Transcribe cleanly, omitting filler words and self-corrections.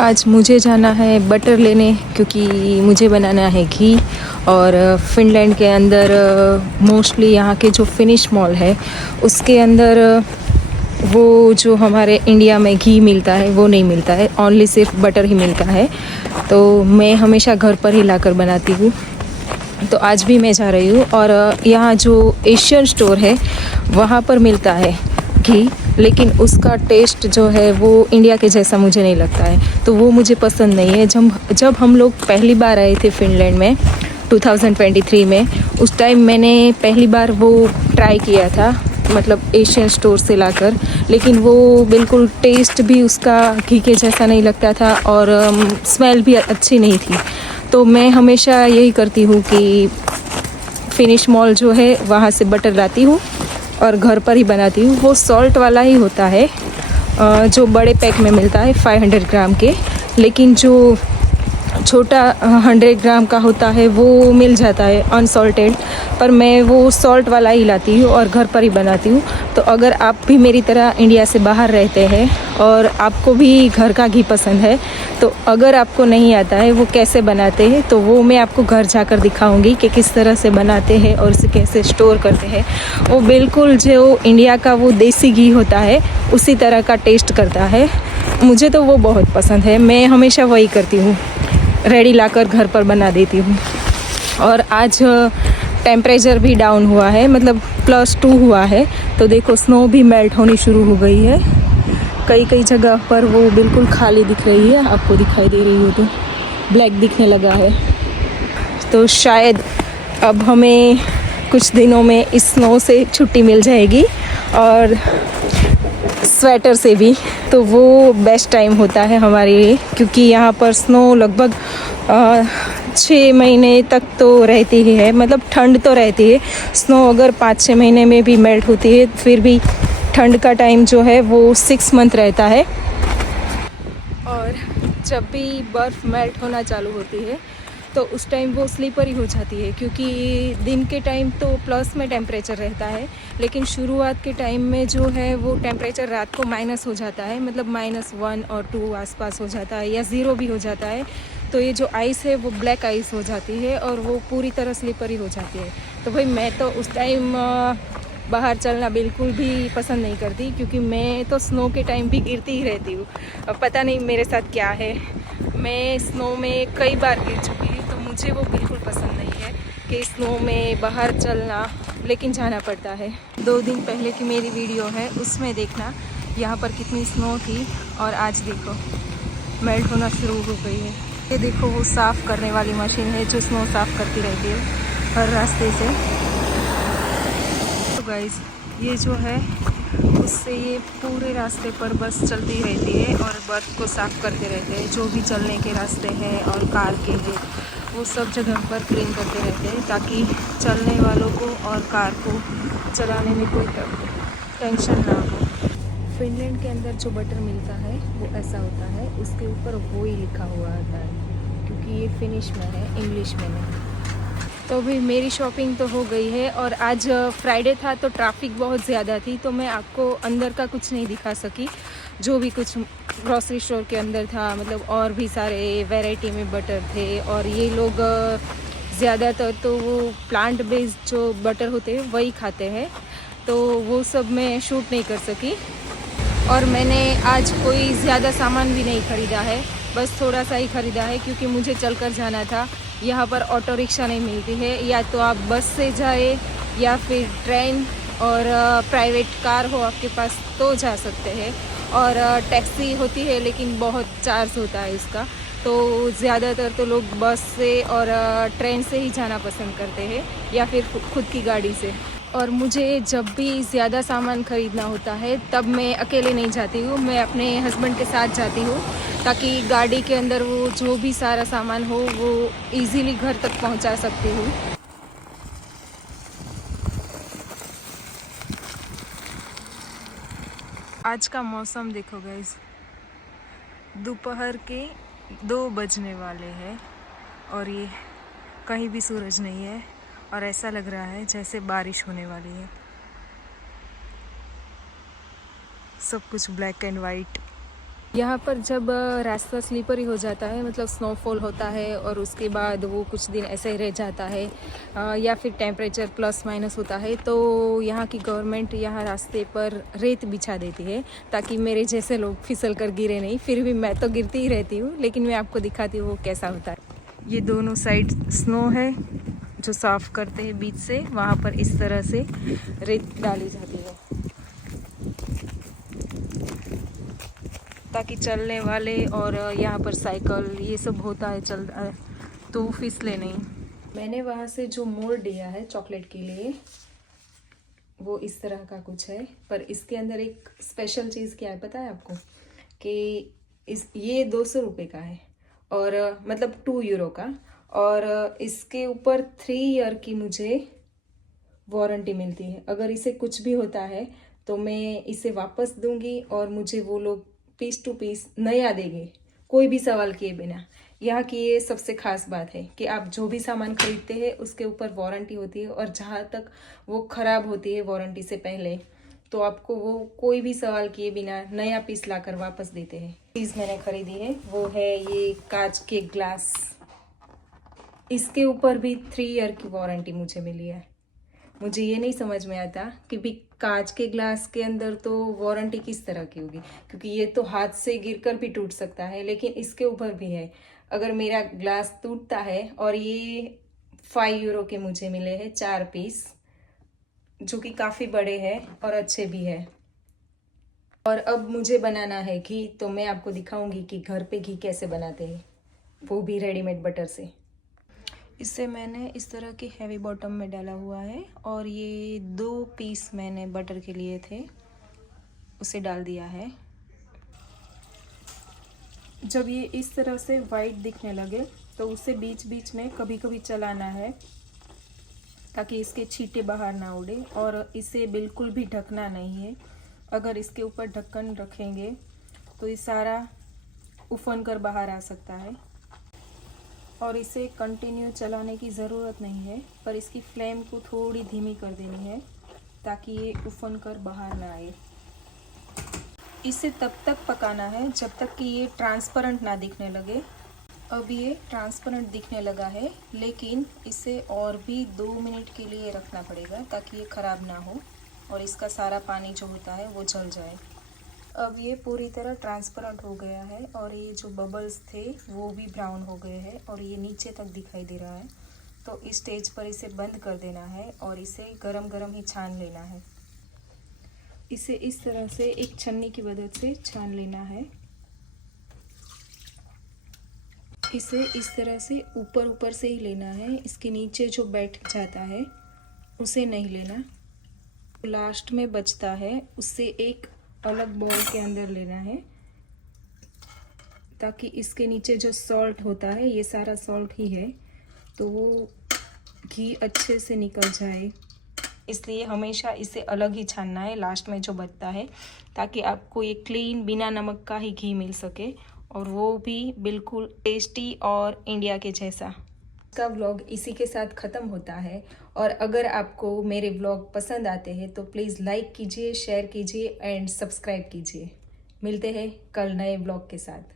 आज मुझे जाना है बटर लेने क्योंकि मुझे बनाना है घी। और फ़िनलैंड के अंदर मोस्टली यहाँ के जो फिनिश मॉल है उसके अंदर वो जो हमारे इंडिया में घी मिलता है वो नहीं मिलता है, ओनली सिर्फ बटर ही मिलता है। तो मैं हमेशा घर पर ही लाकर बनाती हूँ। तो आज भी मैं जा रही हूँ और यहाँ जो एशियन स्टोर है वहाँ पर मिलता है घी, लेकिन उसका टेस्ट जो है वो इंडिया के जैसा मुझे नहीं लगता है, तो वो मुझे पसंद नहीं है। जब हम लोग पहली बार आए थे फ़िनलैंड में 2023 में, उस टाइम मैंने पहली बार वो ट्राई किया था, मतलब एशियन स्टोर से लाकर, लेकिन वो बिल्कुल टेस्ट भी उसका घी के जैसा नहीं लगता था और स्मेल भी अच्छी नहीं थी। तो मैं हमेशा यही करती हूँ कि फिनिश मॉल जो है वहाँ से बटर लाती हूँ और घर पर ही बनाती हूँ। वो सॉल्ट वाला ही होता है जो बड़े पैक में मिलता है 500 ग्राम के, लेकिन जो छोटा 100 ग्राम का होता है वो मिल जाता है अनसॉल्टेड, पर मैं वो सॉल्ट वाला ही लाती हूँ और घर पर ही बनाती हूँ। तो अगर आप भी मेरी तरह इंडिया से बाहर रहते हैं और आपको भी घर का घी पसंद है, तो अगर आपको नहीं आता है वो कैसे बनाते हैं तो वो मैं आपको घर जाकर दिखाऊंगी कि किस तरह से बनाते हैं और इसे कैसे स्टोर करते हैं। वो बिल्कुल जो इंडिया का वो देसी घी होता है उसी तरह का टेस्ट करता है। मुझे तो वो बहुत पसंद है, मैं हमेशा वही करती हूँ, रेडी लाकर घर पर बना देती हूँ। और आज टेम्परेचर भी डाउन हुआ है, मतलब +2 हुआ है, तो देखो स्नो भी मेल्ट होनी शुरू हो गई है। कई कई जगह पर वो बिल्कुल खाली दिख रही है, आपको दिखाई दे रही हो तो ब्लैक दिखने लगा है। तो शायद अब हमें कुछ दिनों में इस स्नो से छुट्टी मिल जाएगी और स्वेटर से भी, तो वो बेस्ट टाइम होता है हमारे लिए, क्योंकि यहाँ पर स्नो लगभग 6 महीने तक तो रहती ही है, मतलब ठंड तो रहती है। स्नो अगर 5-6 महीने में भी मेल्ट होती है, फिर भी ठंड का टाइम जो है वो 6 मंथ रहता है। और जब भी बर्फ़ मेल्ट होना चालू होती है तो उस टाइम वो स्लीपरी हो जाती है, क्योंकि दिन के टाइम तो प्लस में टेम्परेचर रहता है, लेकिन शुरुआत के टाइम में जो है वो टेम्परेचर रात को माइनस हो जाता है, मतलब -1 और 2 आसपास हो जाता है या 0 भी हो जाता है। तो ये जो आइस है वो ब्लैक आइस हो जाती है और वो पूरी तरह स्लीपरी हो जाती है। तो भाई मैं तो उस टाइम बाहर चलना बिल्कुल भी पसंद नहीं करती, क्योंकि मैं तो स्नो के टाइम भी गिरती ही रहती हूँ। अब पता नहीं मेरे साथ क्या है, मैं स्नो में कई बार गिर चुकी हूँ, तो मुझे वो बिल्कुल पसंद नहीं है कि स्नो में बाहर चलना, लेकिन जाना पड़ता है। 2 दिन पहले की मेरी वीडियो है, उसमें देखना यहाँ पर कितनी स्नो थी और आज देखो मेल्ट होना शुरू हो गई है। ये देखो वो साफ़ करने वाली मशीन है जो स्नो साफ़ करती रहती है हर रास्ते से। तो गाइस ये जो है उससे ये पूरे रास्ते पर बस चलती रहती है और बर्फ़ को साफ़ करते रहते हैं, जो भी चलने के रास्ते हैं और कार के हैं वो सब जगह पर क्लीन करते रहते हैं, ताकि चलने वालों को और कार को चलाने में कोई टेंशन ना हो। फ़िनलैंड के अंदर जो बटर मिलता है वो ऐसा होता है, उसके ऊपर वो ही लिखा हुआ आता है, क्योंकि ये फिनिश में है, इंग्लिश में नहीं। तो भी मेरी शॉपिंग तो हो गई है और आज फ्राइडे था तो ट्रैफिक बहुत ज़्यादा थी, तो मैं आपको अंदर का कुछ नहीं दिखा सकी। जो भी कुछ ग्रॉसरी स्टोर के अंदर था, मतलब और भी सारे वैरायटी में बटर थे, और ये लोग ज़्यादातर तो वो प्लांट बेस्ड जो बटर होते हैं वही खाते हैं, तो वो सब मैं शूट नहीं कर सकी। और मैंने आज कोई ज़्यादा सामान भी नहीं ख़रीदा है, बस थोड़ा सा ही ख़रीदा है, क्योंकि मुझे चलकर जाना था। यहाँ पर ऑटो रिक्शा नहीं मिलती है, या तो आप बस से जाए या फिर ट्रेन, और प्राइवेट कार हो आपके पास तो जा सकते हैं, और टैक्सी होती है लेकिन बहुत चार्ज होता है उसका। तो ज़्यादातर तो लोग बस से और ट्रेन से ही जाना पसंद करते हैं, या फिर खुद की गाड़ी से। और मुझे जब भी ज़्यादा सामान ख़रीदना होता है तब मैं अकेले नहीं जाती हूँ, मैं अपने हस्बैंड के साथ जाती हूँ, ताकि गाड़ी के अंदर वो जो भी सारा सामान हो वो इजीली घर तक पहुँचा सकती हूँ। आज का मौसम देखो गाइस, दोपहर के 2 बजने वाले हैं और ये कहीं भी सूरज नहीं है और ऐसा लग रहा है जैसे बारिश होने वाली है। सब कुछ ब्लैक एंड वाइट। यहाँ पर जब रास्ता स्लीपरी हो जाता है, मतलब स्नोफॉल होता है और उसके बाद वो कुछ दिन ऐसे ही रह जाता है, या फिर टेम्परेचर प्लस माइनस होता है, तो यहाँ की गवर्नमेंट यहाँ रास्ते पर रेत बिछा देती है ताकि मेरे जैसे लोग फिसल कर गिरे नहीं। फिर भी मैं तो गिरती ही रहती हूँ, लेकिन मैं आपको दिखाती हूँ वो कैसा होता है। ये दोनों साइड स्नो है जो साफ़ करते हैं बीच से, वहाँ पर इस तरह से रेत डाली जाती है ताकि चलने वाले और यहाँ पर साइकिल ये सब होता है चलता है तो फिसले नहीं। मैंने वहाँ से जो मोड़ लिया है चॉकलेट के लिए वो इस तरह का कुछ है, पर इसके अंदर एक स्पेशल चीज़ क्या है पता है आपको, कि ये 200 रुपये का है और मतलब 2 यूरो का, और इसके ऊपर 3 ईयर की मुझे वारंटी मिलती है। अगर इसे कुछ भी होता है तो मैं इसे वापस दूंगी और मुझे वो लोग पीस टू पीस नया देंगे, कोई भी सवाल किए बिना। यहाँ की ये सबसे खास बात है कि आप जो भी सामान खरीदते हैं उसके ऊपर वारंटी होती है, और जहाँ तक वो ख़राब होती है वारंटी से पहले तो आपको वो कोई भी सवाल किए बिना नया पीस लाकर वापस देते हैं। चीज़ मैंने खरीदी है वो है ये कांच के ग्लास, इसके ऊपर भी 3 ईयर की वारंटी मुझे मिली है। मुझे ये नहीं समझ में आता कि भी कांच के ग्लास के अंदर तो वारंटी किस तरह की होगी, क्योंकि ये तो हाथ से गिरकर भी टूट सकता है, लेकिन इसके ऊपर भी है। अगर मेरा ग्लास टूटता है, और ये 5 यूरो के मुझे मिले हैं 4 पीस, जो कि काफ़ी बड़े हैं और अच्छे भी है। और अब मुझे बनाना है घी, तो मैं आपको दिखाऊंगी कि घर पे घी कैसे बनाते हैं, वो भी रेडीमेड बटर से। इसे मैंने इस तरह के हैवी बॉटम में डाला हुआ है, और ये 2 पीस मैंने बटर के लिए थे उसे डाल दिया है। जब ये इस तरह से वाइट दिखने लगे तो उसे बीच बीच में कभी कभी चलाना है ताकि इसके छींटे बाहर ना उड़े, और इसे बिल्कुल भी ढकना नहीं है। अगर इसके ऊपर ढक्कन रखेंगे तो ये सारा उफन कर बाहर आ सकता है, और इसे कंटिन्यू चलाने की ज़रूरत नहीं है, पर इसकी फ्लेम को थोड़ी धीमी कर देनी है ताकि ये उफन कर बाहर ना आए। इसे तब तक पकाना है जब तक कि ये ट्रांसपेरेंट ना दिखने लगे। अब ये ट्रांसपेरेंट दिखने लगा है, लेकिन इसे और भी 2 मिनट के लिए रखना पड़ेगा ताकि ये ख़राब ना हो और इसका सारा पानी जो होता है वो जल जाए। अब ये पूरी तरह ट्रांसपेरेंट हो गया है, और ये जो बबल्स थे वो भी ब्राउन हो गए हैं और ये नीचे तक दिखाई दे रहा है। तो इस स्टेज पर इसे बंद कर देना है और इसे गरम गरम ही छान लेना है। इसे इस तरह से एक छन्नी की मदद से छान लेना है। इसे इस तरह से ऊपर ऊपर से ही लेना है, इसके नीचे जो बैठ जाता है उसे नहीं लेना। लास्ट में बचता है उससे एक अलग बाउल के अंदर लेना है ताकि इसके नीचे जो सॉल्ट होता है, ये सारा सॉल्ट ही है, तो वो घी अच्छे से निकल जाए। इसलिए हमेशा इसे अलग ही छानना है लास्ट में जो बचता है, ताकि आपको ये क्लीन बिना नमक का ही घी मिल सके, और वो भी बिल्कुल टेस्टी और इंडिया के जैसा। का व्लॉग इसी के साथ ख़त्म होता है, और अगर आपको मेरे व्लॉग पसंद आते हैं तो प्लीज़ लाइक कीजिए, शेयर कीजिए एंड सब्सक्राइब कीजिए। मिलते हैं कल नए व्लॉग के साथ।